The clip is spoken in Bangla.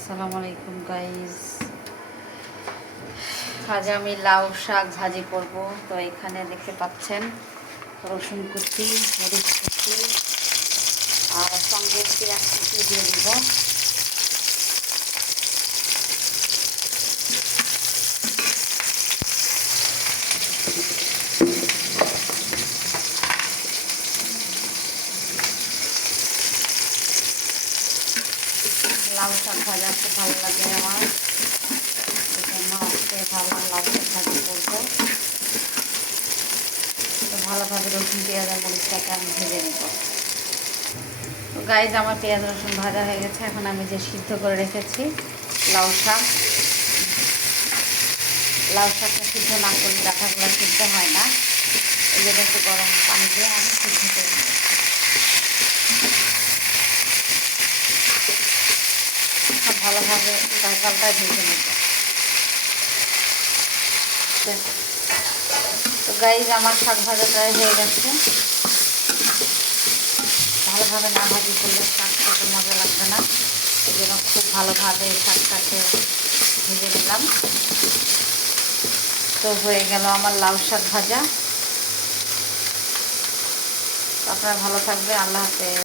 আসসালামু আলাইকুম গাইস। আজ আমি লাউ শাক ভাজি করব। তো এখানে দেখতে পাচ্ছেন রসুন কুচি, মরিচ কুচি আর সঙ্গে পেঁয়াজ কুচি দিয়ে দিব। লাউ শাক ভাজা খুব ভালো লাগে আমার, এই জন্য আজকে ভাবলাম লাউ শাক ভাজি করবো। তো ভালোভাবে রসুন পেঁয়াজ আর মরিচটাকে আমি ভেজে নেব। তো গাইজ আমার পেঁয়াজ রসুন ভাজা হয়ে গেছে। এখন আমি যে সিদ্ধ করে রেখেছি লাউ শাক, লাউ শাকটা সিদ্ধ না করলে ডাঁটাগুলো সিদ্ধ হয় না, এই জন্য একটু গরম পানি দিয়ে আমি সিদ্ধ করে নেব। ভালোভাবে তরকারিটা ভেজে নেব। তো গাইজ আমার শাক ভাজাটা হয়ে গেছে। ভালোভাবে না ভাজি করলে শাকটা তো মজা লাগবে না, এই জন্য খুব ভালোভাবে শাকটাকে ভেজে নিলাম। তো হয়ে গেল আমার লাউ শাক ভাজা। আপনারা ভালো থাকবে। আল্লাহ হাফেজ।